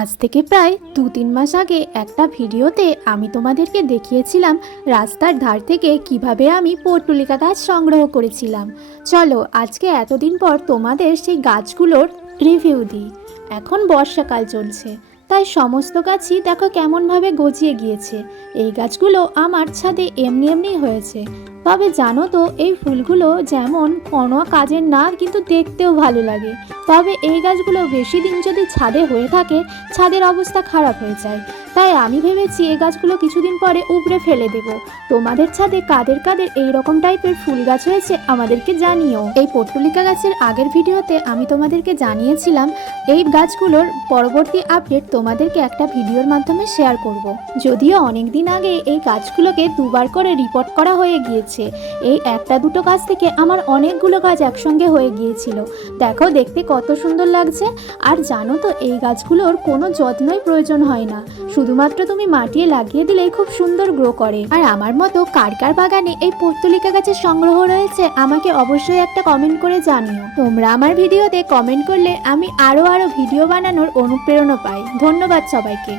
আজ থেকে প্রায় দু তিন মাস আগে একটা ভিডিওতে আমি তোমাদেরকে দেখিয়েছিলাম রাস্তার ধার থেকে কীভাবে আমি পর্তুলিকা গাছ সংগ্রহ করেছিলাম। চলো আজকে এতদিন পর তোমাদের সেই গাছগুলোর রিভিউ দিই। এখন বর্ষাকাল চলছে, তাই সমস্ত গাছই দেখো কেমনভাবে গজিয়ে গিয়েছে। এই গাছগুলো আমার ছাদে এমনি এমনি হয়েছে। তবে জানো তো, এই ফুলগুলো যেমন কোনো কাজের না, কিন্তু দেখতেও ভালো লাগে। তবে এই গাছগুলো বেশি দিন যদি ছাদে হয়ে থাকে, ছাদের অবস্থা খারাপ হয়ে যায়। তাই আমি ভেবেছি এই গাছগুলো কিছুদিন পরে উপড়ে ফেলে দেব। তোমাদের ছাদে কাদের কাদের এই রকম টাইপের ফুল গাছ হয়েছে আমাদেরকে জানিও। এই পট্টলিকা গাছের আগের ভিডিওতে আমি তোমাদেরকে জানিয়েছিলাম, এই গাছগুলোর পরবর্তী আপডেট তোমাদেরকে একটা ভিডিওর মাধ্যমে শেয়ার করব। যদিও অনেক দিন আগে এই গাছগুলোকে দুবার করে রিপোর্ট করা হয়ে গিয়েছে। এই একটা দুটো গাছ থেকে আমার অনেকগুলো গাছ একসঙ্গে হয়ে গিয়েছিল। দেখো দেখতে কত সুন্দর লাগছে। আর জানো তো, এই গাছগুলোর কোনো যত্নই প্রয়োজন হয় না। শুধুমাত্র তুমি মাটিয়ে লাগিয়ে দিলে খুব সুন্দর গ্রো করে। আর আমার মতো কারকার কার বাগানে এই পর্তুলিকা গাছের সংগ্রহ রয়েছে, আমাকে অবশ্যই একটা কমেন্ট করে জানিও। তোমরা আমার ভিডিওতে কমেন্ট করলে আমি আরও আরও ভিডিও বানানোর অনুপ্রেরণা পাই। ধন্যবাদ সবাইকে।